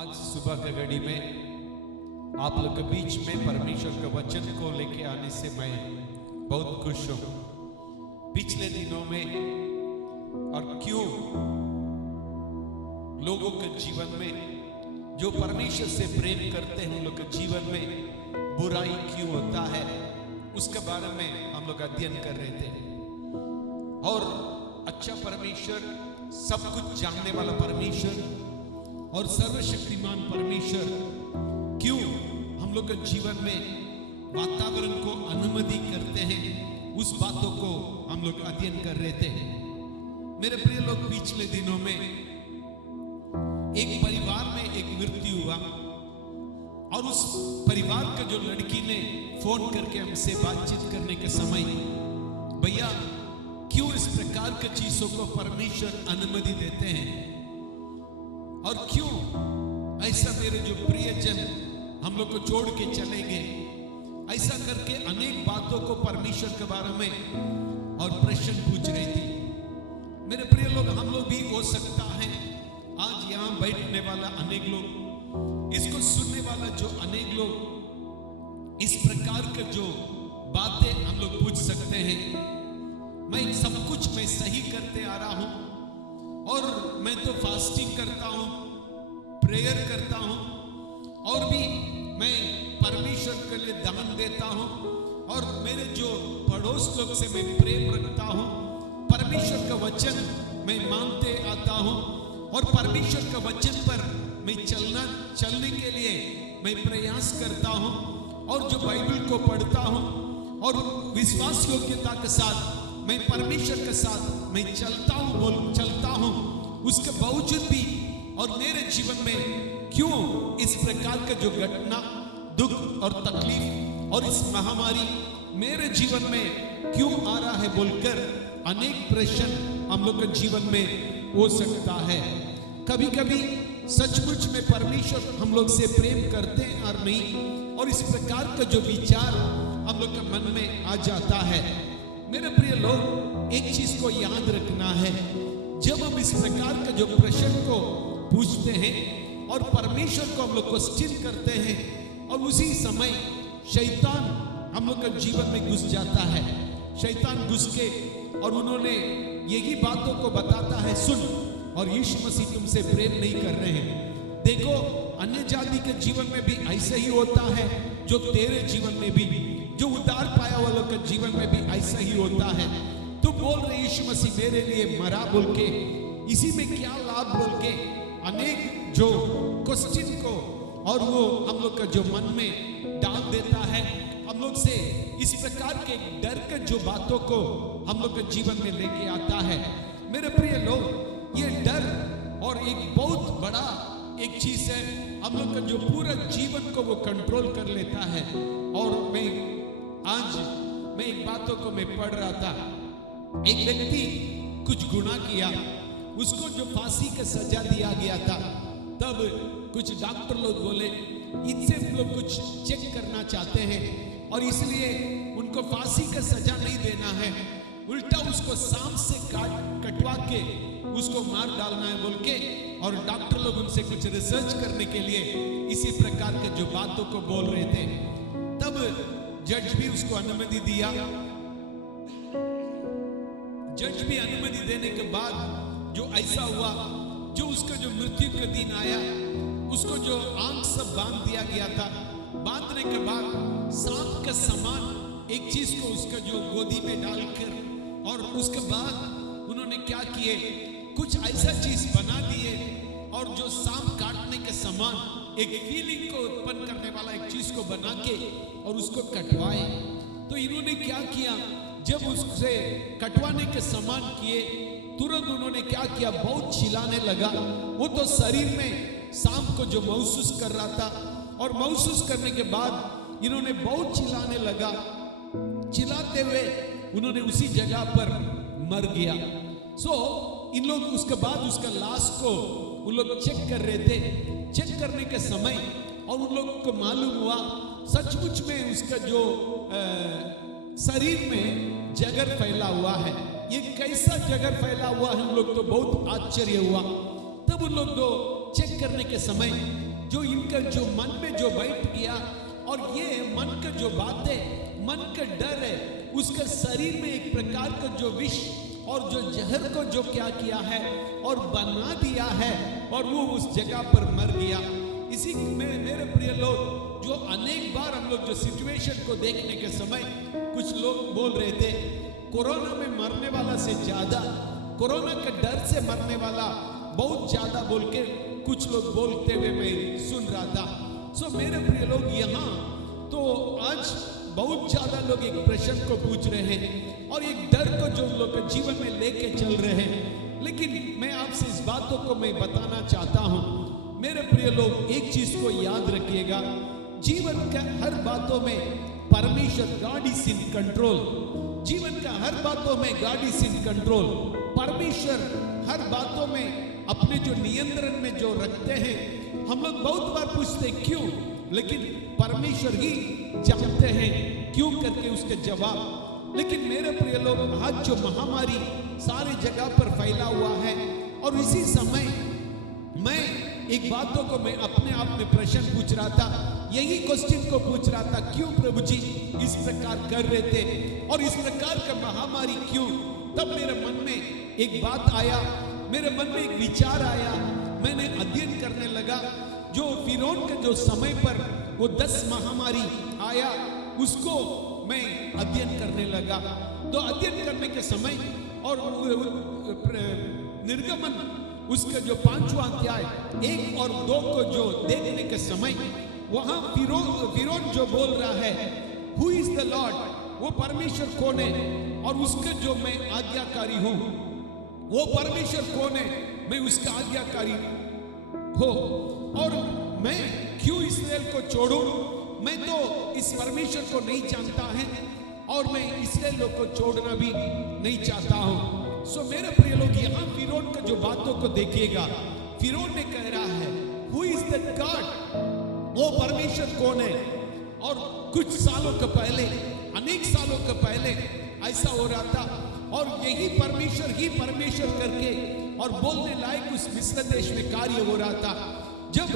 आज सुबह के घड़ी में आप लोग के बीच में परमेश्वर के वचन को लेके आने से मैं बहुत खुश हूं। पिछले दिनों में और क्यों लोगों के जीवन में जो परमेश्वर से प्रेम करते हैं उन लोग के जीवन में बुराई क्यों होता है उसके बारे में हम लोग अध्ययन कर रहे थे। और अच्छा परमेश्वर, सब कुछ जानने वाला परमेश्वर और सर्वशक्तिमान परमेश्वर क्यों हम लोग के जीवन में वातावरण को अनुमति करते हैं, उस बातों को हम लोग अध्ययन कर रहे थे। मेरे प्रिय लोग, पिछले दिनों में एक परिवार में एक मृत्यु हुआ और उस परिवार के जो लड़की ने फोन करके हमसे बातचीत करने के समय, भैया क्यों इस प्रकार की चीजों को परमेश्वर अनुमति देते हैं और क्यों ऐसा मेरे जो प्रियजन हम लोग को छोड़ के चले गए, ऐसा करके अनेक बातों को परमेश्वर के बारे में और प्रश्न पूछ रही थी। मेरे प्रिय लोग, हम लोग भी हो सकता है आज यहाँ बैठने वाला अनेक लोग, इसको सुनने वाला जो अनेक लोग, इस प्रकार के जो बातें हम लोग पूछ सकते हैं। मैं सब कुछ मैं सही करते आ रहा हूं और मैं तो फास्टिंग करता हूं, प्रेयर करता हूं और भी मैं परमेश्वर के लिए दान देता हूं और मेरे जो पड़ोस लोग से मैं प्रेम रखता हूं, परमेश्वर का वचन मैं मानते आता हूं और परमेश्वर का वचन पर मैं चलने के लिए मैं प्रयास करता हूं और जो बाइबल को पढ़ता हूं और विश्वास योग्यता के साथ मैं परमेश्वर के साथ मैं चलता हूं, उसके बावजूद भी और मेरे जीवन में क्यों इस प्रकार का जो घटना, दुख और तकलीफ और इस महामारी मेरे जीवन में क्यों आ रहा है बोलकर अनेक प्रश्न हम लोग के जीवन में हो सकता है। कभी कभी सचमुच में परमेश्वर हम लोग से प्रेम करते हैं और नहीं, और इस प्रकार का जो विचार हम लोग के मन में आ जाता है। मेरे प्रिय लोग, एक चीज को याद रखना है, जब हम इस प्रकार का जो प्रश्न को पूछते हैं और परमेश्वर को हम लोग क्वेश्चन करते हैं और उसी समय शैतान हम लोग के जीवन में घुस जाता है। शैतान घुस के और उन्होंने यही बातों को बताता है, सुन, और यीशु मसीह तुमसे प्रेम नहीं कर रहे हैं। देखो, अन्य जाति के जीवन में भी ऐसा ही होता है, जो तेरे जीवन में भी, जो उद्धार पाया वालों के जीवन में भी ऐसा ही होता है। तू बोल रहे यीशु मसीह मेरे लिए मरा बोल के, इसी में क्या लाभ बोल के अनेक जो क्वेश्चन को और वो हम लोग का जो मन में डाल देता है, हम लोग से इस प्रकार के डर के जो बातों को हम लोग के जीवन में लेके आता है। मेरे प्रिय लोग, ये डर और एक बहुत बड़ा एक चीज है, हम लोग का जो पूरा जीवन को वो कंट्रोल कर लेता है। और आज मैं एक बातों को मैं पढ़ रहा था, एक व्यक्ति कुछ गुनाह किया, उसको जो फांसी का सजा दिया गया था, तब कुछ डॉक्टर लोग बोले इनसे हम लोग कुछ चेक करना चाहते हैं और इसलिए उनको फांसी का सजा नहीं देना है, उल्टा उसको सांप से कटवा के उसको मार डालना है बोल के, और डॉक्टर लोग उनसे कुछ रिसर्च करने के लिए इसी प्रकार के जो बातों को बोल रहे थे। तब जज भी उसको अनुमति दिया। जज भी अनुमति देने के बाद जो ऐसा हुआ, जो उसका जो मृत्यु का दिन आया, उसको जो आंख सब बांध दिया गया था, बांधने के बाद सांप का समान एक चीज को उसका जो गोदी में डालकर, और उसके बाद उन्होंने क्या किए, कुछ ऐसा चीज बना दिए और जो सांप काटने के समान एक फीलिंग को उत्पन्न करने वाला एक चीज को बना के और उसको कटवाए। तो इन्होंने क्या किया, जब उससे कटवाने के समान किए, तुरंत उन्होंने क्या किया, बहुत चिल्लाने लगा। वो तो शरीर में सांप को जो महसूस कर रहा था, और महसूस करने के बाद इन्होंने बहुत चिल्लाने लगा। चिल्लाते हुए उन्होंने उसी जगह पर मर गया। इन लोग उसके बाद उसका लाश को उन लोग चेक कर रहे थे। चेक करने के समय और उन लोगों को मालूम हुआ सचमुच में उसका जो शरीर में जगर फैला हुआ है। ये कैसा जगर फैला हुआ है, हम लोग तो बहुत आश्चर्य हुआ। तब उन लोग को चेक करने के समय जो इनका जो मन में जो बैठ गया, और ये मन का जो बातें, मन का डर है, उसका शरीर में एक प्रकार का जो विष और जो जहर को जो क्या किया है और बना दिया है, और वो उस जगह पर मर गया। इसी में मेरे प्रिय लोग, जो अनेक बार हम लोग जो सिचुएशन को देखने के समय कुछ लोग बोल रहे थे कोरोना में मरने वाला से ज्यादा, कोरोना के डर से मरने वाला बहुत ज्यादा बोल के कुछ लोग बोलते हुए मैं सुन रहा था। सो मेरे प्रिय लोग, यहाँ तो आज बहुत ज्यादा लोग एक प्रश्न को पूछ रहे हैं और एक डर को जो लोग के जीवन में लेके चल रहे हैं। लेकिन मैं आपसे इस बातों को मैं बताना चाहता हूँ मेरे प्रिय लोग, एक चीज को याद रखिएगा, जीवन का हर बातों में परमेश्वर, गॉड इज इन कंट्रोल। जीवन का हर बातों में गॉड इज इन कंट्रोल। परमेश्वर हर बातों में अपने जो नियंत्रण में जो रखते हैं। हम लोग बहुत बार पूछते हैं क्यों, लेकिन परमेश्वर ही जानते हैं क्यों करके उसके जवाब। लेकिन मेरे प्रिय लोग, आज जो महामारी सारी जगह पर फैला हुआ है, और इसी समय मैं एक बातों को मैं अपने आप में प्रश्न पूछ रहा था, यही क्वेश्चन को पूछ रहा था, क्यों प्रभु जी इस प्रकार कर रहे थे और इस प्रकार का महामारी क्यों। तब मेरे मन में एक बात आया, मेरे मन में एक विचार आया, मैंने अध्ययन करने लगा। जो फिरौन के जो समय पर वो 10 महामारी आया, उसको मैं अध्ययन करने लगा। तो अध्ययन करने के समय और निर्गमन उसका जो 5वां अध्याय 1 और 2 को जो देखने के समय, वहां फिरौन जो बोल रहा है, हु इज द लॉर्ड, वो परमेश्वर कौन है, और उसके जो मैं आज्ञाकारी हूं, वो परमेश्वर कौन है, मैं उसका आज्ञाकारी हो, और मैं क्यों इस्राएल को छोड़ूं, मैं तो इस परमेश्वर को नहीं जानता है और मैं इस्राएल को छोड़ना भी नहीं चाहता हूं। सो मेरे प्रिय लोग, यहां फिरौन का जो बातों को देखिएगा, फिरौन ने कह रहा है हु इज द गॉड, वो परमेश्वर कौन है। और कुछ सालों के पहले, अनेक सालों के पहले ऐसा हो रहा था, और यही परमेश्वर करके और बोलने लायक उस मिस्र देश में कार्य हो रहा था। जब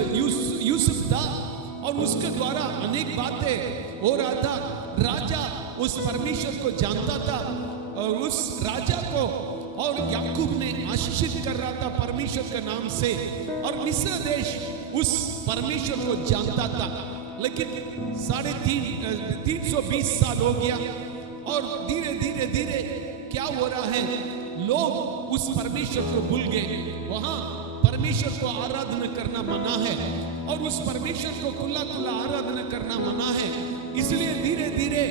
यूसुफ था और उसके द्वारा अनेक बातें हो रहा था, राजा उस परमेश्वर को जानता था और उस राजा को और याकूब ने आशीषित कर रहा था परमेश्वर के नाम से, और मिस्र देश उस परमेश्वर को जानता था। लेकिन 320 साल हो गया, और धीरे धीरे क्या हो रहा है, लोग उस परमेश्वर को भूल गए। वहां परमेश्वर को आराधना करना मना है, और उस परमेश्वर को खुला आराधना करना मना है। इसलिए धीरे धीरे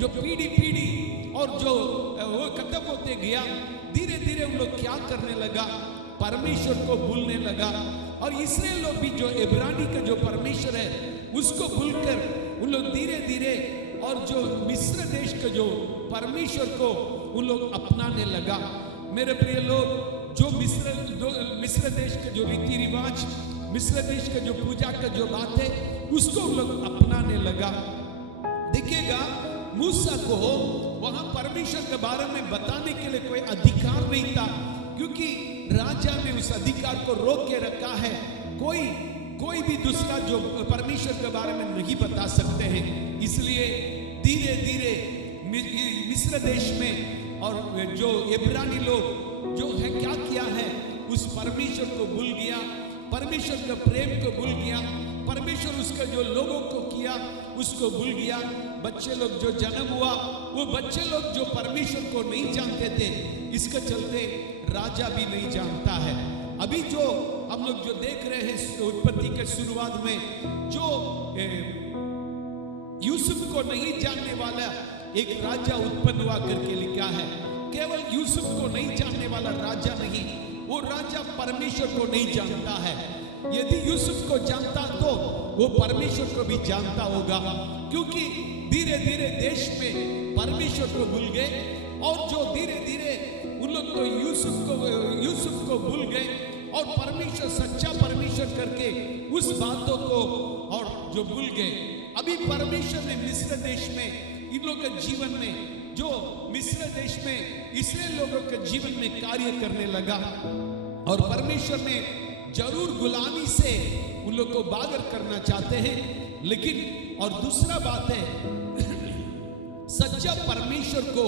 जो पीढ़ी और जो वो खत्म होते गया, धीरे धीरे उन लोग क्या करने लगा, परमेश्वर को भूलने लगा। और इस्राएल लोग भी जो इब्रानी का जो परमेश्वर है उसको भूलकर उन लोग धीरे धीरे, और जो मिस्र देश का जो परमेश्वर को उन लोग अपनाने लगा। मेरे प्रिय लोग, जो मिस्र देश के जो रीति रिवाज, मिस्र देश का जो पूजा का जो बात है, उसको उन लोग अपनाने लगा। देखिएगा, मूसा को वहां परमेश्वर के बारे में बताने के लिए कोई अधिकार नहीं था, क्योंकि राजा ने उस अधिकार को रोक के रखा है। कोई भी दूसरा जो परमेश्वर के बारे में नहीं बता सकते हैं। इसलिए धीरे धीरे मिस्र देश में और जो इब्रानी लोग जो है क्या किया है, उस परमेश्वर को भूल गया, परमेश्वर के प्रेम को भूल गया, परमेश्वर उसके जो लोगों को किया उसको भूल गया। बच्चे लोग जो जन्म हुआ, वो बच्चे लोग जो परमेश्वर को नहीं जानते थे, इसके चलते राजा भी नहीं जानता है। अभी जो हम लोग जो देख रहे हैं उत्पत्ति के शुरुआत में, जो यूसुफ को नहीं जानने वाला एक राजा उत्पन्न हुआ करके लिखा है। केवल यूसुफ को नहीं जानने वाला राजा नहीं, वो राजा परमेश्वर को नहीं जानता है। यदि यूसुफ को जानता तो वो परमेश्वर को भी जानता होगा, क्योंकि धीरे धीरे देश में परमेश्वर को भूल गए, और जो धीरे धीरे उन लोग को यूसुफ को भूल गए, और परमेश्वर सच्चा परमेश्वर करके उस बातों को और जो भूल गए। अभी परमेश्वर ने मिस्र देश में इन लोगों के जीवन में, जो मिस्र देश में इस्राएल लोगों के जीवन में कार्य करने लगा, और परमेश्वर ने जरूर गुलामी से उन लोग को बाहर करना चाहते हैं, लेकिन और दूसरा बात है सच्चा परमेश्वर को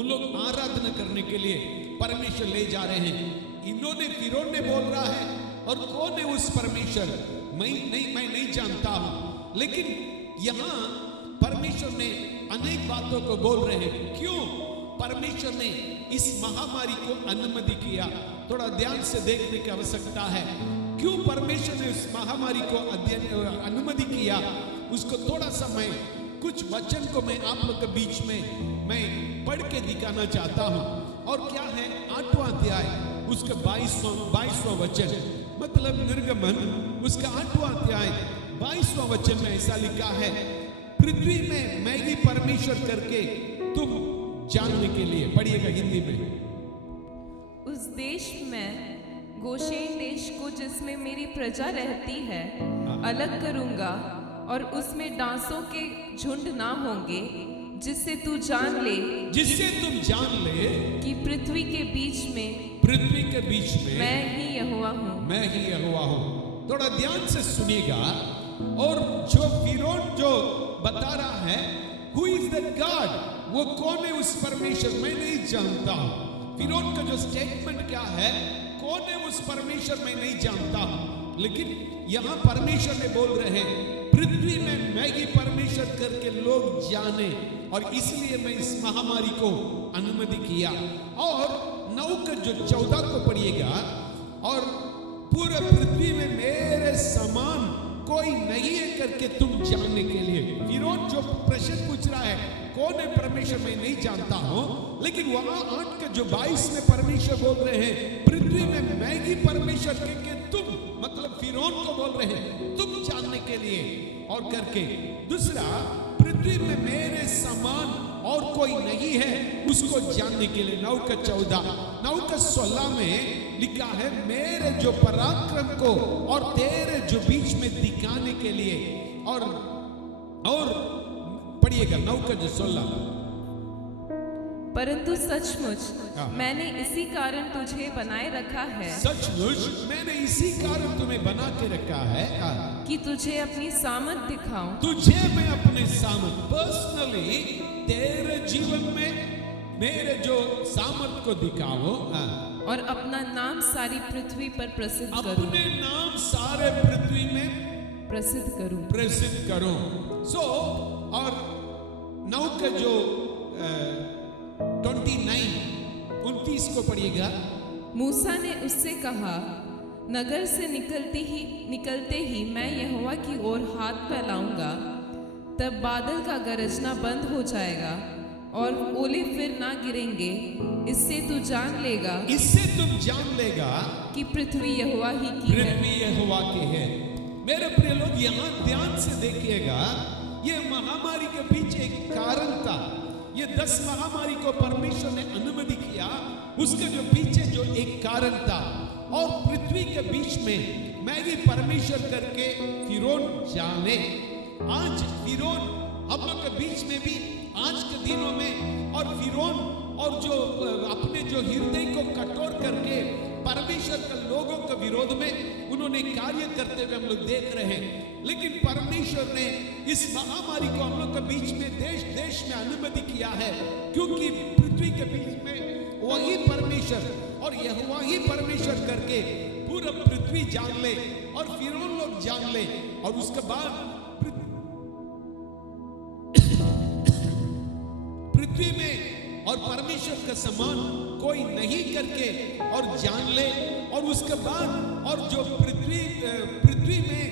उन लोग आराधना करने के लिए परमेश्वर ले जा रहे हैं। इन्होंने फिरौन ने बोल रहा है, और कौन है उस परमेश्वर, मैं नहीं जानता हूं। लेकिन यहां परमेश्वर ने अनेक बातों को बोल रहे हैं। क्यों परमेश्वर ने इस महामारी को अनुमति किया, थोड़ा ध्यान से देखने की आवश्यकता है। क्यों परमेश्वर ने उस महामारी को अनुमति किया, उसको थोड़ा सा मैं कुछ वचन को मैं आप लोग के बीच में मैं पढ़ के दिखाना चाहता हूं। और क्या है 8वां अध्याय उसका 22वां वचन, मतलब निर्गमन उसका 8वां अध्याय 22वां वचन में ऐसा लिखा है, पृथ्वी में मैं ही परमेश्वर करके तुम जानने के लिए। पढ़िएगा हिंदी में। उस देश में गोशेन देश को जिसमें मेरी प्रजा रहती है अलग करूंगा, और उसमें डांसों के झुंड ना होंगे, जिससे तुम जान ले कि पृथ्वी के बीच में मैं ही यहोवा हूँ। थोड़ा ध्यान से सुनिएगा। और जो फिरौन जो बता रहा है हु इज द गॉड, वो कौन है उस परमेश्वर, मैं नहीं जानता हूं। फिरौन का जो स्टेटमेंट क्या है, कौन है उस परमेश्वर, मैं नहीं जानता हूं। लेकिन यहां परमेश्वर ने बोल रहे हैं पृथ्वी में मैं ही परमेश्वर करके लोग जाने, और इसलिए मैं इस महामारी को अनुमति किया। और 9 का जो 14 को पढ़िएगा, और पूरे पृथ्वी में मेरे समान कोई नहीं है करके तुम जानने के लिए। फिरौन जो प्रश्न पूछ रहा है कौन है परमेश्वर, मैं नहीं जानता हूं। लेकिन वहां 8 के जो 22 में परमेश्वर बोल रहे हैं पृथ्वी में मैं ही परमेश्वर करके तुम, मतलब फिरौन को बोल रहे हैं तुम जानने के लिए और करके। दूसरा, पृथ्वी में मेरे समान और कोई नहीं है उसको जानने के लिए। 9 का 14, 9 का 16 में लिखा है मेरे जो पराक्रम को और तेरे जो बीच में दिखाने के लिए। और पढ़िएगा 9 का जो 16, परंतु सचमुच मैंने इसी कारण तुझे बनाए रखा है, सचमुच मैंने इसी कारण तुम्हें बना के रखा है कि तुझे अपनी सामर्थ दिखाऊं। तुझे मैं अपने सामर्थ, पर्सनली तेरे जीवन में मेरे जो सामर्थ को दिखाऊं, और अपना नाम सारी पृथ्वी पर प्रसिद्ध करूं। अपने नाम सारे पृथ्वी में प्रसिद्ध करूं। सो और 9 का जो 29 को पढ़िएगा। मूसा ने उससे कहा, नगर से निकलते ही मैं यहोवा की ओर हाथ फैलाऊंगा, तब बादल का गरजना बंद हो जाएगा और ओले फिर ना गिरेंगे। इससे तुम जान लेगा कि पृथ्वी यहोवा ही की है। पृथ्वी यहोवा की है। मेरे प्रिय लोग, यहाँ ध्यान से देखिएगा, ये महामारी के पीछे एक कारण था। ये 10 महामारी को परमेश्वर ने अनुमति किया, उसके जो पीछे जो एक कारण था। और पृथ्वी के बीच में मैं भी परमेश्वर करके फिरौन जाने। आज फिरौन हम लोग के बीच में भी आज के दिनों में, और फिरौन और जो अपने जो हृदय को कठोर करके परमेश्वर के लोगों के विरोध में उन्होंने कार्य करते हुए हम लोग देख रहे हैं। लेकिन परमेश्वर ने इस महामारी को हम लोग के बीच में देश देश में अनुमति किया है, क्योंकि पृथ्वी के बीच में वही परमेश्वर और यहोवा ही परमेश्वर करके पूरा पृथ्वी जान ले और फिरौन लोग जान ले। और उसके बाद पृथ्वी में और परमेश्वर का समान कोई नहीं करके और जान ले। और उसके बाद और जो पृथ्वी में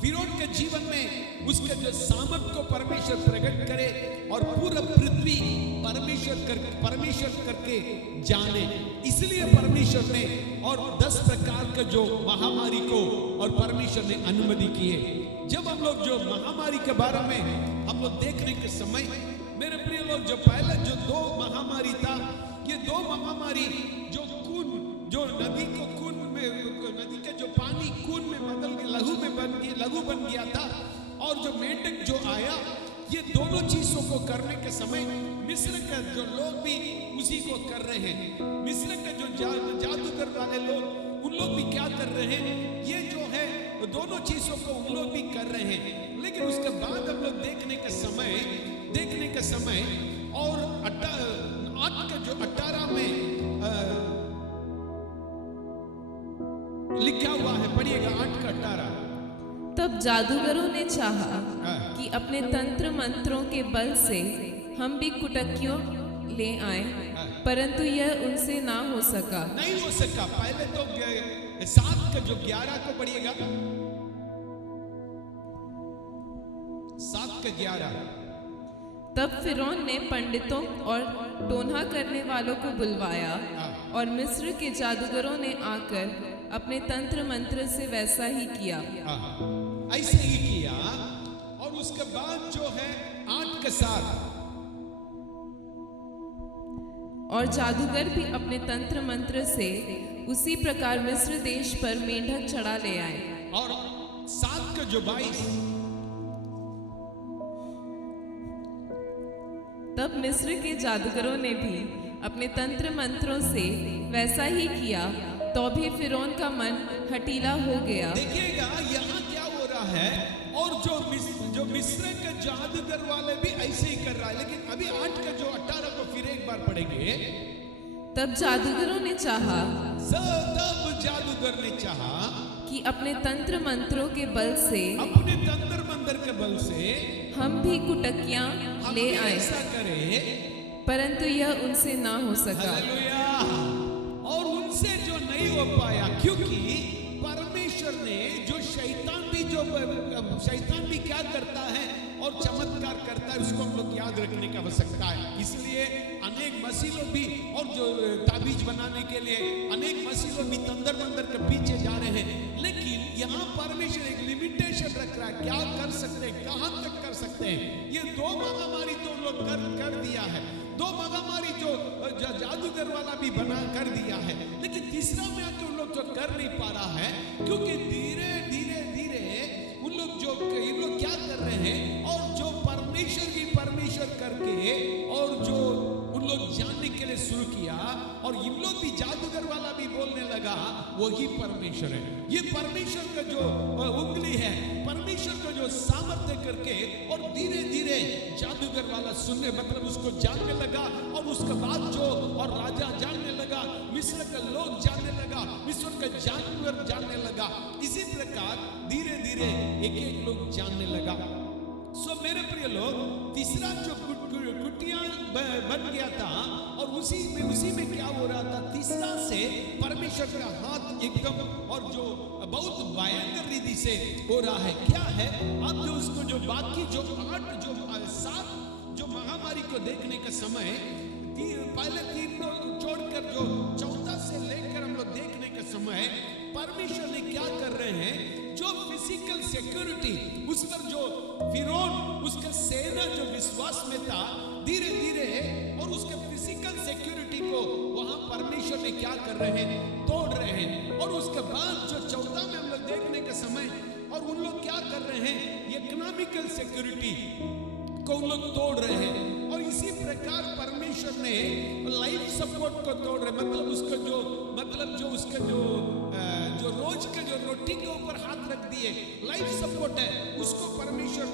फिरौन के जीवन में उसके जो सामर्थ को परमेश्वर प्रकट करे और पूरा पृथ्वी परमेश्वर करके जाने। इसलिए परमेश्वर ने और 10 प्रकार के जो महामारी को और परमेश्वर ने अनुमति की है। जब हम लोग जो महामारी के बारे में हम लोग देखने के समय, मेरे प्रिय लोग, जो पहले जो 2 महामारी था, ये 2 महामारी जो नदी को खून में, नदी का जो पानी खून में बदल के लहू बन गया था। और जो मेंढक जो आया ये दोनों चीजों को करने के समय मिस्र के जो लोग भी उसी को कर रहे हैं। मिस्र के जो जादूगर वाले लोग उन लोग भी क्या कर रहे हैं, ये जो है दोनों चीजों को उन लोग भी कर रहे हैं। लेकिन उसके बाद हम लोग देखने के समय और 8 के जो 18 में लिखा हुआ है, पढ़िएगा 8 का 18। तब जादूगरों ने चाहा कि अपने तंत्र मंत्रों के बल से हम भी कुटक्कियों ले आए, परंतु यह उनसे ना हो सका। नहीं हो सका। पहले तो 7 का जो 11 को पढ़िएगा, 7 का 11। तब फिरौन ने पंडितों और टोना करने वालों को बुलवाया और मिस्र के जादूगरों ने आकर अपने तंत्र मंत्र से वैसा ही किया। ऐसे ही किया। और उसके बाद जो है 8 के 7, और जादूगर भी अपने तंत्र मंत्र से उसी प्रकार मिस्र देश पर मेंढक चढ़ा ले आए। और 7 का जो 22, तब मिस्र के जादूगरों ने भी अपने तंत्र मंत्रों से वैसा ही किया, तो भी फिरौन का मन हठीला हो गया। देखिएगा यहाँ क्या हो रहा है। और जो मिस्र के जादूगर वाले भी ऐसे ही कर रहा है। लेकिन अभी 8 का जो 18 को फिर एक बार पढ़ेंगे। तब जादूगरों ने चाहा कि अपने तंत्र मंत्रों के बल से हम भी कुटक्कियां ले आए, ऐसा करे, परंतु यह उनसे ना हो सका। हालेलुया। और उनसे जो नहीं हो पाया, क्योंकि परमेश्वर ने जो शैतान भी क्या करता है और चमत्कार करता है, उसको हम लोग याद रखने की आवश्यकता है। इसलिए अनेक मसीह भी, और जो ताबीज बनाने के लिए अनेक मसीह भी तंदर मंदर के पीछे जा रहे हैं। लेकिन यहाँ परमेश्वर एक लिमिटेशन रख रहा है, क्या कर सकते हैं, कहां तक कर सकते हैं। ये 2 महामारी तो उन लोग कर दिया है, 2 महामारी जो जादूगर वाला भी बना कर दिया है। लेकिन तीसरा में आके उन लोग जो कर नहीं पा रहा है, क्योंकि धीरे धीरे इन लोग क्या कर रहे हैं, और जो परमेश्वर करके और जो उन लोग जानने के लिए शुरू किया, और इन लोग भी जादूगर वाला भी बोलने लगा वही परमेश्वर है। ये परमेश्वर का जो उंगली है, परमेश्वर का जो सामर्थ्य करके, और धीरे धीरे जादूगर वाला सुनने, मतलब उसको जानने लगा। और उसके बाद जो और राजा जानने लगा, मिस्र का लोग जानने लगा, मिस्र का जानवर जानने लगा। इसी प्रकार धीरे धीरे एक लोग जानने लगा। सो मेरे प्रिय लोग, तीसरा जो कुटिया बन गया था, और उसी में क्या हो रहा था, तीसरा से परमेश्वर का हाथ एकदम, और जो बहुत भयंकर रीति से हो रहा है। क्या है, अब जो उसको जो बाकी जो 8 जो 7 जो महामारी को देखने का समय, पहले 3 को छोड़कर जो 14 से लेकर हम लोग देखने का समय, परमेश्वर ने क्या कर रहे हैं, जो फिजिकल सिक्योरिटी उस पर जो फिरौन उसका सेना जो विश्वास में था, धीरे धीरे और उसके फिजिकल सिक्योरिटी को वहां परमेश्वर ने क्या कर रहे हैं, तोड़ रहे हैं। और उसके बाद जो 14 में हम लोग देखने के समय, और उन लोग क्या कर रहे हैं, इकोनॉमिकल सिक्योरिटी को उन लोग तोड़ रहे हैं। और इसी प्रकार परमेश्वर ने लाइफ सपोर्ट को तोड़ रहे, मतलब उसका जो उसका जो रोज के जो रोटी के ऊपर हाथ रख दिए, लाइफ सपोर्ट है, उसको परमेश्वर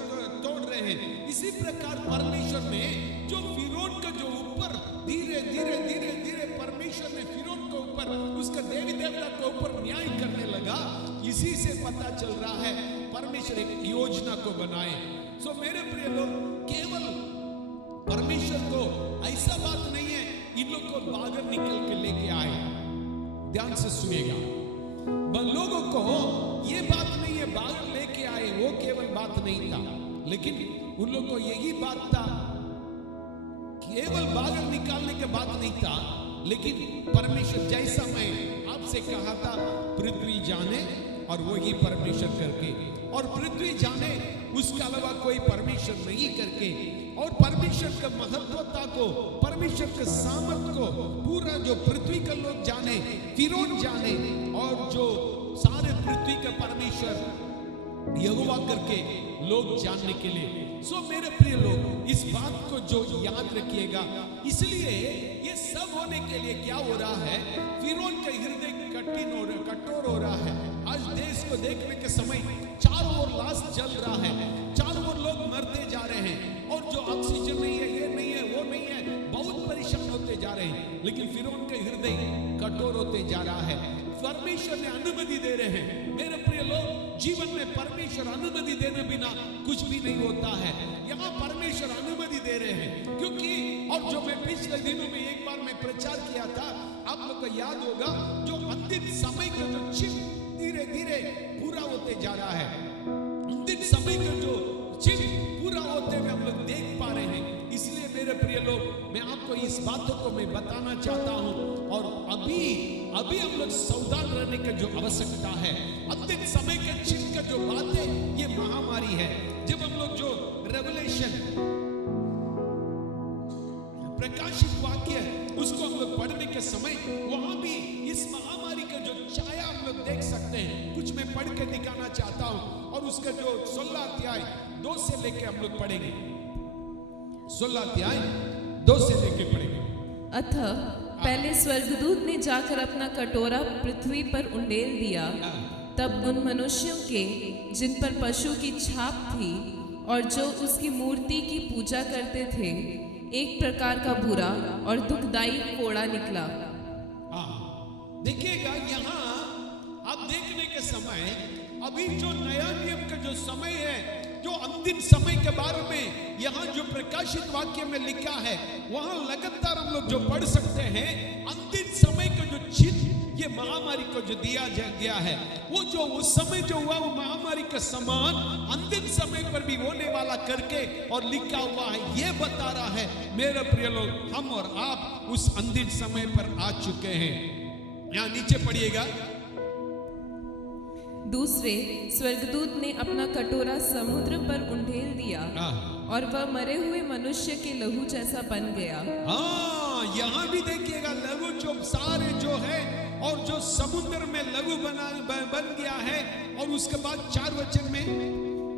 तोड़ रहे हैं। इसी प्रकार परमेश्वर ने जो फिरौन का जो ऊपर धीरे धीरे परमेश्वर ने फिरौन के ऊपर, उसका देवी देवता के ऊपर न्याय करने लगा। इसी से पता चल रहा है परमेश्वर एक योजना को बनाए। सो मेरे प्रिय लोग, केवल परमेश्वर को ऐसा बात नहीं है इन लोग को बाहर निकल के लेके आए। ध्यान से सुनिएगा, लोगों को ये बात नहीं है बाहर लेके आए, वो केवल बात नहीं था, लेकिन उन लोगों को यही बात था, केवल बाहर निकालने के बात नहीं था, लेकिन परमेश्वर जैसा मैं आपसे कहा था, पृथ्वी जाने और वही परमेश्वर करके, और पृथ्वी जाने उसके अलावा कोई परमेश्वर नहीं करके, और परमेश्वर का महत्वता को, परमेश्वर के सामर्थ को पूरा जो पृथ्वी का लोग जाने, फिरौन जाने, और जो सारे पृथ्वी का परमेश्वर यहोवा करके लोग जानने के लिए। सो मेरे प्रिय लोग, इस बात को जो याद रखिएगा, इसलिए ये सब होने के लिए क्या हो रहा है, फिरौन का हृदय कठोर हो रहा है। आज देश को देखने के समय चारों ओर लाश जल रहा है, चारों ओर लोग मरते जा रहे हैं, और जो ऑक्सीजन नहीं है, ये नहीं है, वो नहीं है, बहुत परेशान होते जा रहे हैं। लेकिन फिरौन का हृदय कठोर होते जा रहा है। परमेश्वर ने अनुमति दे रहे हैं। मेरे प्रिय लोग, जीवन में परमेश्वर अनुमति देने बिना कुछ भी नहीं होता है। यहाँ परमेश्वर अनुमति दे रहे हैं, क्योंकि और जो मैं पिछले दिनों में एक बार मैं प्रचार किया था, आप लोग को याद होगा, जो अंतिम समय का जो चिन्ह धीरे धीरे पूरा होते जा रहा है, अंतिम समय का जो चिन्ह पूरा होते हुए हम लोग देख पा रहे हैं। इसलिए मेरे प्रिय लोग, मैं आपको इस बातों को मैं बताना चाहता हूं, और अभी हम लोग सावधान रहने की जो आवश्यकता है। अंतिम समय के चिन्ह का जो बात है, ये महामारी है। जब हम लोग जो रेवलेशन प्रकाशित वाक्य उसको हम लोग पढ़ने के समय, वहां भी इस महामारी का जो छाया हम लोग देख सकते हैं। कुछ मैं पढ़ के दिखाना चाहता हूं, और उसका जो 16 अध्याय 2 से लेके हम लोग पढ़ेंगे। 16 अध्याय 2 से लेके पढ़ेंगे। अतः पहले स्वर्गदूत ने जाकर अपना कटोरा पृथ्वी पर उंडेल दिया। तब उन मनुष्यों के जिन पर पशु की छाप थी और जो उसकी मूर्ति की पूजा करते थे, एक प्रकार का बुरा और दुखदाई फोड़ा निकला। देखिएगा, यहाँ आप देखने के समय, अभी जो नया नियम का जो समय है, जो अंतिम समय के बारे में यहाँ जो प्रकाशित वाक्य में लिखा है, वहां लगातार हम लोग जो पढ़ सकते हैं, अंतिम समय का जो चिन्ह ये महामारी को जो दिया गया है, वो जो उस समय जो हुआ, वो महामारी के समान अंतिम समय पर भी होने वाला करके और लिखा हुआ है। ये बता रहा है मेरे प्रिय लोग, हम और आप उस अंतिम समय पर आ चुके हैं। यहाँ नीचे पढ़िएगा। दूसरे स्वर्गदूत ने अपना कटोरा समुद्र पर उंडेल दिया, और वह मरे हुए मनुष्य के लहू जैसा बन गया। यहाँ भी देखिएगा, लहू जो सारे जो है, और जो समुद्र में लहू बन गया है। और उसके बाद 4 वचन में,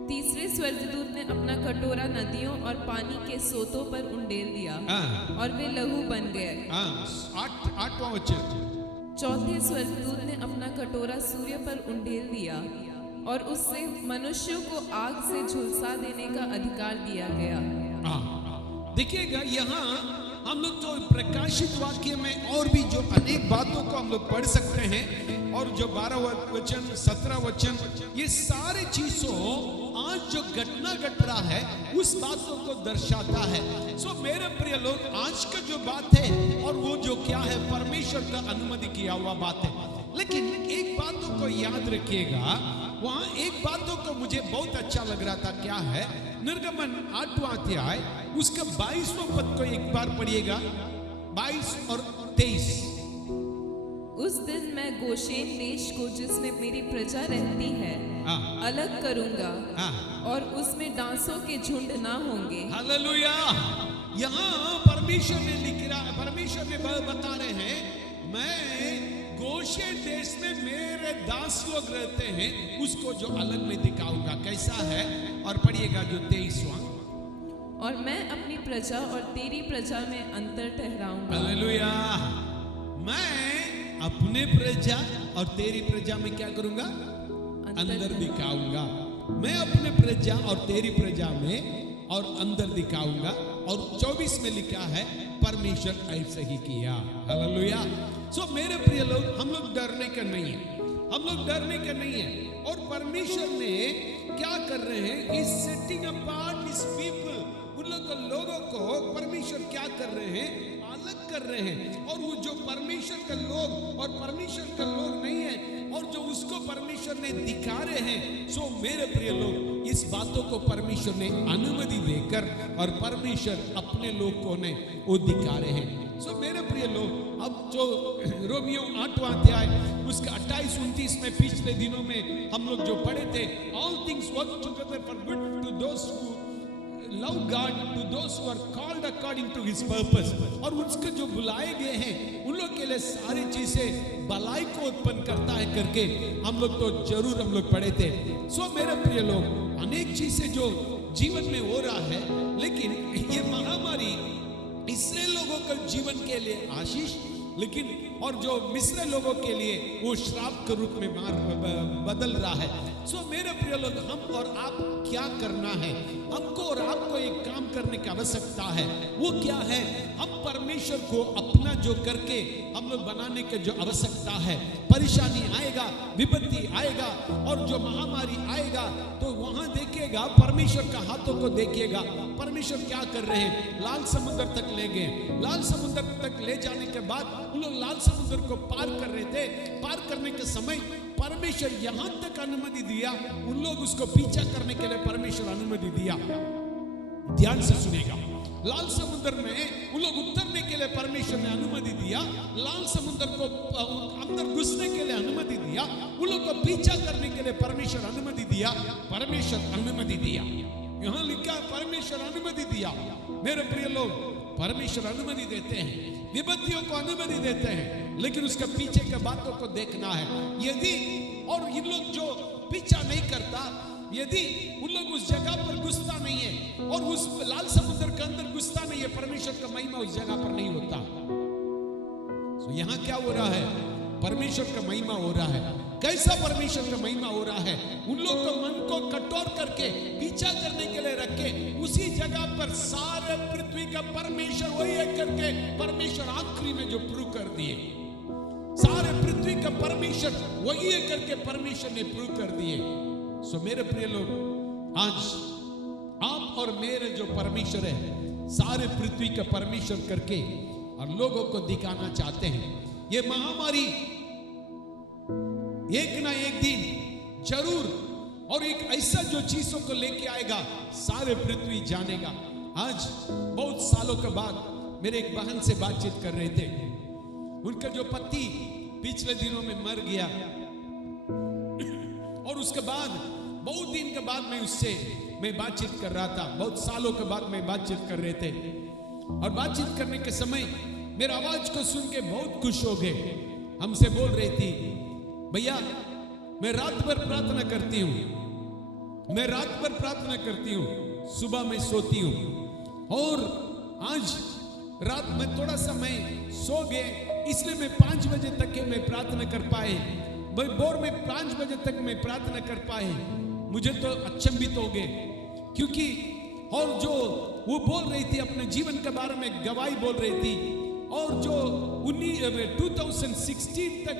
तीसरे स्वर्गदूत ने अपना कटोरा नदियों और पानी के सोतों पर उंडेल दिया, और वे लहू बन गए। 8वां वचन, चौथे स्वर्गदूत ने अपना कटोरा सूर्य पर उंडेल दिया, और उससे मनुष्यों को आग से झुलसा देने का अधिकार दिया गया। देखिएगा, यहाँ हम लोग जो प्रकाशित वाक्य में और भी जो अनेक बातों को हम लोग पढ़ सकते हैं, और जो 12 वचन 17 वचन, ये सारे चीजों आज जो घटना घट रहा है उस बातों को दर्शाता है। सो मेरे प्रिय लोग, आज का जो बात है, और वो जो क्या है, परमेश्वर का अनुमति किया हुआ बात है। लेकिन एक बातों को याद रखिएगा, वहां एक बातों को मुझे बहुत अच्छा लग रहा था। क्या है? निर्गमन 8वां अध्याय उसका 22वां पद को एक बार पढ़िएगा, 22 और 23। उस दिन मैं गोशेन देश को, जिसमें मेरी प्रजा रहती है, अलग करूंगा, और उसमें डांसों के झुंड ना होंगे। हालेलुया। यहाँ परमेश्वर ने लिख रहा, परमेश्वर ने बता रहे हैं, मैं गोशेन देश में मेरे दास लोग रहते हैं, उसको जो अलग में दिखाऊंगा। कैसा है? और पढ़िएगा जो 23वां, और मैं अपनी प्रजा और तेरी प्रजा में अंतर ठहराऊंगा। हालेलुया। मैं अपने प्रजा और तेरी प्रजा में क्या करूंगा? अंदर दिखाऊंगा। मैं अपने प्रजा और तेरी प्रजा में और अंदर दिखाऊंगा। और 24 में लिखा है, परमेश्वर ऐसे ही किया। हालेलुया। सो मेरे प्रिय लोग, हम लोग डरने का नहीं है, हम लोग डरने का नहीं है। और परमेश्वर ने क्या कर रहे हैं? इस सेटिंग अपार्ट इस पीपल, उन लोगों को परमेश्वर क्या कर रहे हैं? अलग कर रहे हैं। और वो जो परमेश्वर का लोग और परमेश्वर का लोग नहीं है, और जो उसको परमेश्वर ने दिखा रहे हैं। सो मेरे प्रिय लोग, इस बातों को परमेश्वर ने अनुमति देकर और परमेश्वर अपने लोग को ने वो दिखा रहे हैं। सो मेरे प्रिय लोग, अब जो रोमियो 8वां अध्याय उसका 28-29 में पिछले दिनों में हम लोग जो पढ़े थे, all things work together for good to those who love God to those who are called according to His purpose. और उसके जो बुलाए गए हैं उन लोग के लिए सारी चीजें भलाई को उत्पन्न करता है करके हम लोग तो जरूर हम लोग पढ़े थे। सो मेरे प्रिय लोग, अनेक चीजें जो जीवन में हो रहा है, लेकिन ये महामारी इसराइल लोगों के जीवन के लिए आशीष, लेकिन और जो मिस्र लोगों के लिए वो श्राप के रूप में बदल रहा है। सो मेरे प्रिय लोग, हम और आप क्या करना है? हमको और आपको एक काम करने की आवश्यकता है। वो क्या है? हम परमेश्वर को अपना जो करके हम लोग बनाने की जो आवश्यकता है। परेशानी आएगा, विपत्ति आएगा और जो महामारी आएगा तो वहां देखिएगा परमेश्वर का हाथों को देखिएगा। परमेश्वर क्या कर रहे हैं? लाल समुद्र तक ले गए। लाल समुद्र तक ले जाने के बाद उन लोग लाल समुद्र को पार कर रहे थे। पार करने के समय परमेश्वर यहां तक अनुमति दिया, उन लोग उसको पीछा करने के लिए परमेश्वर अनुमति दिया। ध्यान से सुनेगा। लाल समुद्र में उन लोग उतरने के लिए परमेश्वर ने अनुमति दिया। लाल समुद्र को अंदर घुसने के लिए अनुमति दिया। उन लोग को पीछा करने के लिए परमेश्वर अनुमति दिया। परमेश्वर अनुमति दिया। यहां लिखा परमेश्वर अनुमति दिया। मेरे प्रिय लोग, परमेश्वर अनुमति देते हैं, विपत्तियों को अनुमति देते हैं, लेकिन उसके पीछे के बातों को देखना है। यदि और इन लोग जो पीछा नहीं करता, यदि उन लोग उस जगह पर घुसता नहीं है और उस लाल समुद्र के अंदर घुसता नहीं है, परमेश्वर का महिमा उस जगह पर नहीं होता। तो यहां क्या हो रहा है? परमेश्वर का महिमा हो रहा है। कैसा परमेश्वर का महिमा हो रहा है? उन लोग को मन को कठोर करके पीछा करने के लिए रखे, उसी जगह पर सारे पृथ्वी का परमेश्वर वही है करके परमेश्वर आखिरी में जो प्रूव कर दिए। सारे पृथ्वी का परमेश्वर वही है करके परमेश्वर ने प्रूव कर दिए। सो मेरे प्रिय लोग, आज आप और मेरे जो परमेश्वर है, सारे पृथ्वी का परमेश्वर करके और लोगों को दिखाना चाहते हैं। ये महामारी एक ना एक दिन जरूर और एक ऐसा जो चीजों को लेके आएगा, सारे पृथ्वी जानेगा। आज बहुत सालों के बाद मेरे एक बहन से बातचीत कर रहे थे। उनका जो पति पिछले दिनों में मर गया और उसके बाद बहुत दिन के बाद मैं बातचीत कर रहा था। बहुत सालों के बाद मैं बातचीत कर रहे थे और बातचीत करने के समय मेरे आवाज को सुन के बहुत खुश हो गए। हमसे बोल रही थी, भैया मैं रात भर प्रार्थना करती हूं, मैं रात भर प्रार्थना करती हूं, सुबह में सोती हूं और आज रात में थोड़ा सा मैं सो गए, इसलिए मैं 5 बजे तक के मैं प्रार्थना कर पाए। भोर में 5 बजे तक मैं प्रार्थना कर पाए। मुझे तो अचंभित हो गए, क्योंकि और जो वो बोल रही थी अपने जीवन के बारे में गवाही बोल रही थी, और जो 2016 तक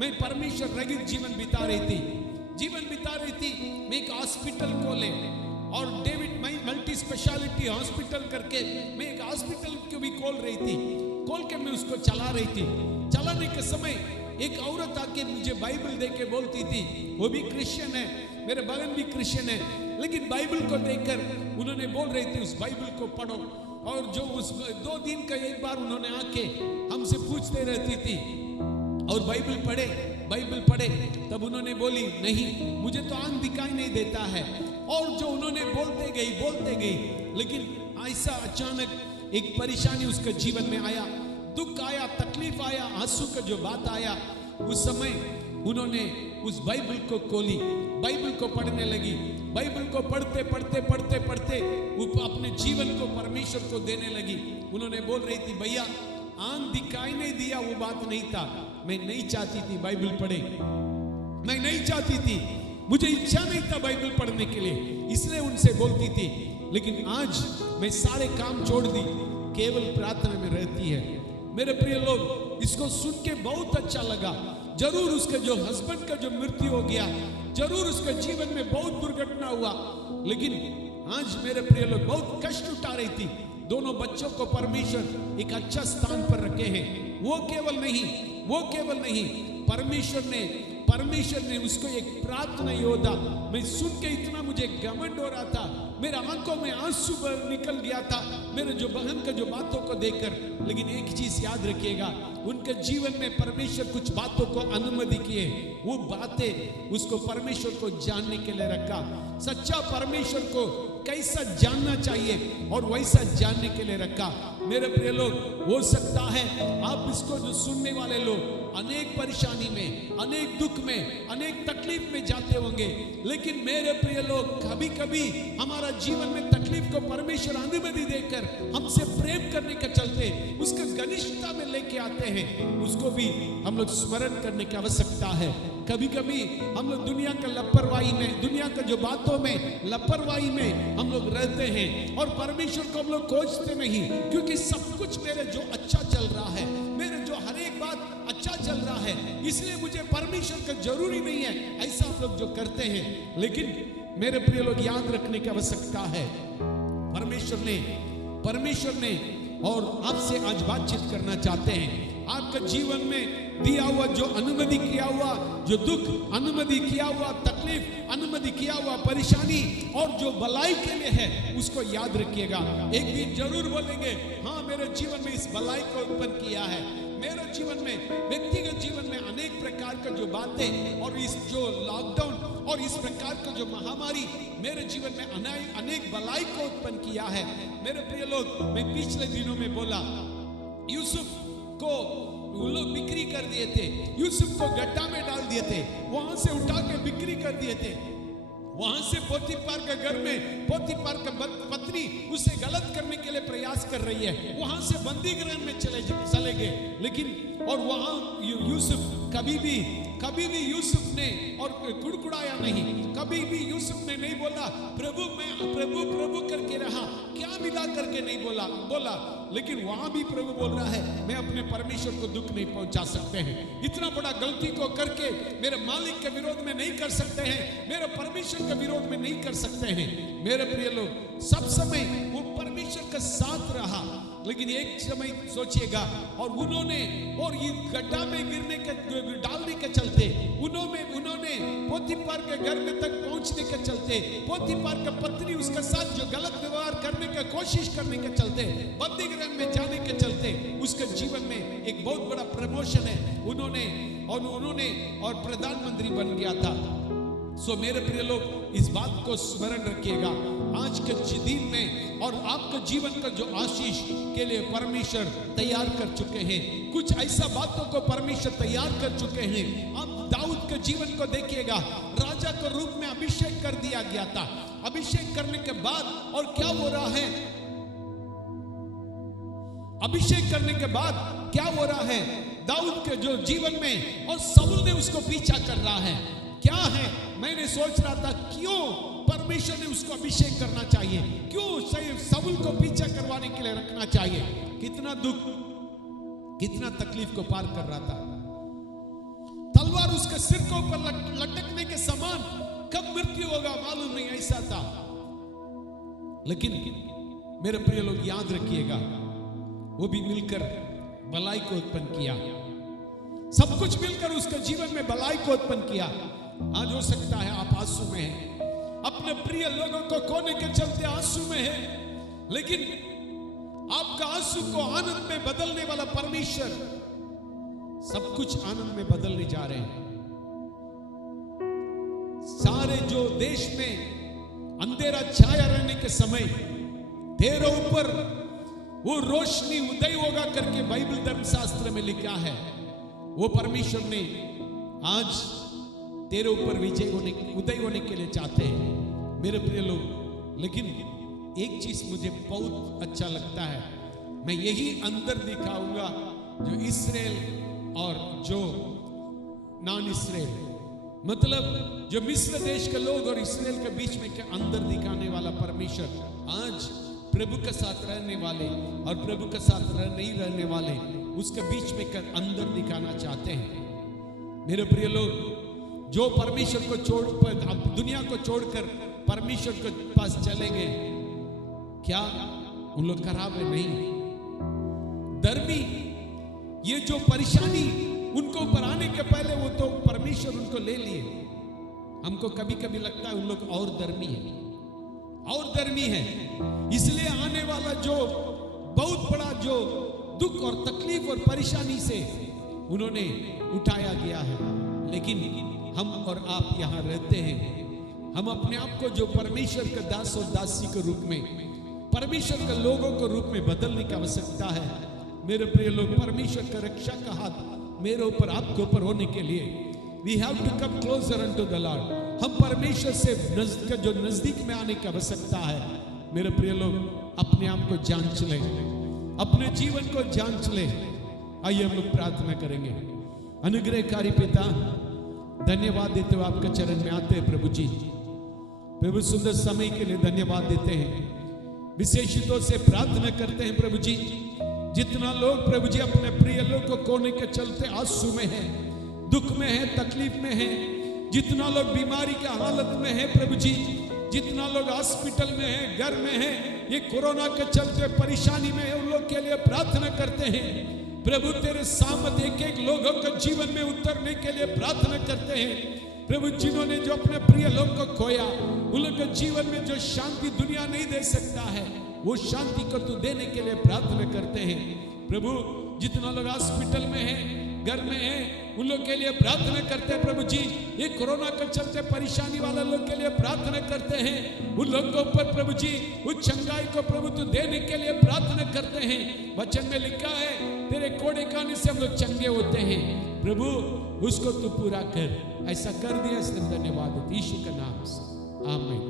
मैं परमेश्वर रहित जीवन बिता रही थी। मैं एक हॉस्पिटल खोले और डेविड मल्टी स्पेशलिटी हॉस्पिटल करके मैं एक हॉस्पिटल को भी खोल रही थी। खोल के मैं उसको चला रही थी। चलाने के समय एक औरत आके मुझे बाइबल दे के बोलती थी, वो भी क्रिश्चियन है, मेरे बहन भी क्रिश्चियन है, लेकिन बाइबल को देखकर उन्होंने बोल रही थी उस बाइबल को पढ़ो। और जो उस 2 दिन का एक बार उन्होंने आके हमसे पूछते रहती थी और बाइबल पढ़े। तब उन्होंने बोली, नहीं मुझे तो आंख दिखाई नहीं देता है। और जो उन्होंने बोलते गई, लेकिन ऐसा अचानक एक परेशानी उसके जीवन में आया, दुख आया, तकलीफ आया, आंसू का जो बात आया। उस समय उन्होंने उस बाइबल को खोली, बाइबल को पढ़ने लगी। बाइबल को पढ़ते वो अपने जीवन को परमेश्वर को देने लगी। उन्होंने बोल रही थी, भैया आंख दिखाई नहीं दिया वो बात नहीं था, मैं नहीं चाहती थी बाइबल पढ़े, मैं नहीं चाहती थी, मुझे इच्छा नहीं था बाइबल पढ़ने के लिए, इसलिए उनसे बोलती थी। लेकिन आज मैं सारे काम छोड़ दी, केवल प्रार्थना में रहती है। मेरे प्रिय लोग, इसको सुन के बहुत अच्छा लगा। जरूर उसके जो हस्बैंड का जो मृत्यु हो गया, जरूर उसके जीवन में बहुत दुर्घटना हुआ, लेकिन आज मेरे प्रिय लोग बहुत कष्ट उठा रही थी। दोनों बच्चों को परमेश्वर एक अच्छा स्थान पर रखे हैं। वो केवल नहीं, परमेश्वर ने उसको एक प्रार्थना योद्धा, मैं सुन के इतना मुझे घमंड हो रहा था, मेरे आंखों में आंसू निकल गया था मेरे जो बहन का जो बातों को देखकर। लेकिन एक चीज याद रखिएगा, उनके जीवन में परमेश्वर कुछ बातों को अनुमति किए, वो बातें उसको परमेश्वर को जानने के लिए रखा। सच्चा परमेश्वर को कैसा जानना चाहिए और वैसा जानने के लिए रखा। मेरे प्रिय लोग, हो सकता है आप इसको जो सुनने वाले लोग अनेक परेशानी में, अनेक दुख में, अनेक तकलीफ में जाते होंगे, लेकिन मेरे प्रिय लोग, कभी कभी हमारा जीवन में तकलीफ को परमेश्वर अनुमति देकर हमसे प्रेम करने के चलते उसको घनिष्ठता में लेके आते हैं। उसको भी हम लोग स्मरण करने की आवश्यकता है। कभी कभी हम लोग दुनिया का लापरवाही में, दुनिया का जो बातों में लापरवाही में हम लोग रहते हैं और परमेश्वर को हम लोग खोजते नहीं, क्योंकि सब कुछ मेरे जो अच्छा चल रहा है, मेरे जो हर एक बात अच्छा चल रहा है, इसलिए मुझे परमेश्वर का जरूरी नहीं है, ऐसा आप लोग जो करते हैं। लेकिन मेरे प्रिय लोग, याद रखने की आवश्यकता है, परमेश्वर ने और आपसे आज बातचीत करना चाहते हैं। आपका जीवन में दिया हुआ जो अनुमति किया हुआ जो दुख, अनुमति किया हुआ तकलीफ, अनुमति किया हुआ परेशानी और जो भलाई के लिए है, उसको याद रखिएगा। एक दिन जरूर बोलेंगे, हाँ मेरे जीवन में इस भलाई को उत्पन्न किया है। मेरे जीवन में, व्यक्तिगत जीवन में अनेक प्रकार का जो बातें और इस जो लॉकडाउन और इस प्रकार का जो महामारी मेरे जीवन में अनेक भलाई को उत्पन्न किया है। मेरे प्रिय लोग, मैं पिछले दिनों में बोला, यूसुफ को वो लोग बिक्री कर दिए थे, यूसुफ को गड्ढा में डाल दिए थे, वहां से उठा के बिक्री कर दिए थे। वहां से पोतीफार के घर में पोतीफार का पत्नी उसे गलत करने के लिए प्रयास कर रही है, वहां से बंदी गृह में चले गए। लेकिन और वहां यूसुफ कभी भी यूसुफ ने और कुड़कुड़ाया नहीं, कभी भी यूसुफ ने नहीं बोला प्रभु मैं प्रभु करके रहा, क्या मिला करके नहीं बोला। लेकिन वहां भी प्रभु बोल रहा है, मैं अपने परमेश्वर को दुख नहीं पहुंचा सकते हैं। इतना बड़ा गलती को करके मेरे मालिक के विरोध में नहीं कर सकते हैं, मेरे परमेश्वर के विरोध में नहीं कर सकते हैं। मेरे प्रिय लोग, सब समय वो परमेश्वर का साथ रहा, लेकिन एक समय सोचिएगा, और उन्होंने और ये गड्ढा में गिरने के डालने के चलते उन्होंने पोतीफार के घर में तक पहुंचने के चलते, पोतीफार का पत्नी उसके साथ जो गलत व्यवहार करने की कोशिश करने के चलते, बंदी गृह में जाने के चलते उसके जीवन में एक बहुत बड़ा प्रमोशन है, उन्होंने और प्रधानमंत्री बन गया था। सो मेरे प्रिय लोग, इस बात को स्मरण रखिएगा, आज के दिन में और आपके जीवन का जो आशीष के लिए परमेश्वर तैयार कर चुके हैं, कुछ ऐसा बातों को परमेश्वर तैयार कर चुके हैं। अब दाऊद के जीवन को देखिएगा, राजा के रूप में अभिषेक कर दिया गया था। अभिषेक करने के बाद और क्या हो रहा है, अभिषेक करने के बाद क्या हो रहा है दाऊद के जो जीवन में, और शाऊल ने उसको पीछा कर रहा है। क्या है, मैंने सोच रहा था क्यों परमेश्वर ने उसको अभिषेक करना चाहिए, क्यों शाऊल को पीछा करवाने के लिए रखना चाहिए। कितना दुख, कितना तकलीफ को पार कर रहा था। तलवार उसके सिर के ऊपर लटकने के समान, कब मृत्यु होगा मालूम नहीं, ऐसा था। लेकिन मेरे प्रिय लोग, याद रखिएगा, वो भी मिलकर भलाई को उत्पन्न किया। सब कुछ मिलकर उसके जीवन में भलाई को उत्पन्न किया। आज हो सकता है आप आंसू में हैं, अपने प्रिय लोगों को खोने के चलते आंसू में हैं, लेकिन आपका आंसू को आनंद में बदलने वाला परमेश्वर सब कुछ आनंद में बदलने जा रहे हैं। सारे जो देश में अंधेरा छाया रहने के समय तेरे ऊपर वो रोशनी उदय होगा करके बाइबल धर्मशास्त्र में लिखा है। वो परमेश्वर ने आज तेरे ऊपर उदय होने के लिए चाहते हैं मेरे प्रिय लोग। लेकिन एक चीज मुझे बहुत अच्छा लगता है, मैं यही अंदर दिखाऊंगा जो इस्राएल और जो नॉन इस्राएल, मतलब जो मिस्र देश के लोग और इस्राएल के बीच में के अंदर दिखाने वाला परमेश्वर आज प्रभु के साथ रहने वाले और प्रभु के साथ नहीं रहने वाले उसके बीच में कर अंदर दिखाना चाहते हैं। मेरे प्रिय लोग, जो परमेश्वर को छोड़ दुनिया को छोड़कर परमेश्वर के पास चलेंगे, क्या उन लोग खराब है? नहीं, धर्मी, ये जो परेशानी उनको ऊपर आने के पहले वो तो परमेश्वर उनको ले लिए। हमको कभी कभी लगता है उन लोग और धर्मी है, इसलिए आने वाला जो बहुत बड़ा जो दुख और तकलीफ और परेशानी से उन्होंने उठाया गया है। लेकिन हम और आप यहाँ रहते हैं, हम अपने आप को जो परमेश्वर का दास और दासी के रूप में, परमेश्वर के लोगों के रूप में बदलने की आवश्यकता है। मेरे प्रिय लोग, परमेश्वर का रक्षा का हाथ मेरे ऊपर, आपके ऊपर होने के लिए we have to come closer unto the lord. हम परमेश्वर से जो नजदीक में आने की आवश्यकता है। मेरे प्रिय लोग, अपने आप को जांच लें, अपने जीवन को जांच लें। आइए हम लोग प्रार्थना करेंगे। अनुग्रहकारी पिता, धन्यवाद देते हुए आपके चरण में आते हैं प्रभु जी। प्रभु सुंदर समय के लिए धन्यवाद देते हैं। विशेषतों से प्रार्थना करते हैं प्रभु जी, जितना लोग प्रभु जी अपने प्रिय लोग को खोने के चलते आंसू में है, दुख में है, तकलीफ में है, जितना लोग बीमारी की हालत में है प्रभु जी, जितना लोग हॉस्पिटल में है, घर में है, ये कोरोना के चलते परेशानी में है, उन लोग के लिए प्रार्थना करते हैं प्रभु। तेरे सामने एक एक लोगों के जीवन में उतरने के लिए प्रार्थना करते हैं प्रभु। जिन्होंने जो अपने प्रिय लोग को खोया, उन लोग के जीवन में जो शांति दुनिया नहीं दे सकता है, वो शांति को तू देने के लिए प्रार्थना करते हैं प्रभु। जितना लोग हॉस्पिटल में है, घर में है, उन लोग के लिए प्रार्थना करते हैं प्रभु जी। ये कोरोना के चलते परेशानी वाले लोग के लिए प्रार्थना करते हैं। उन लोगों के ऊपर प्रभु जी उस चंगाई को प्रभु तू देने के लिए प्रार्थना करते हैं। वचन में लिखा है, तेरे कोड़े खाने से हम लोग चंगे होते हैं प्रभु, उसको तू पूरा कर। ऐसा कर दिया, इसलिए धन्यवाद यीशु के नाम से, आमीन।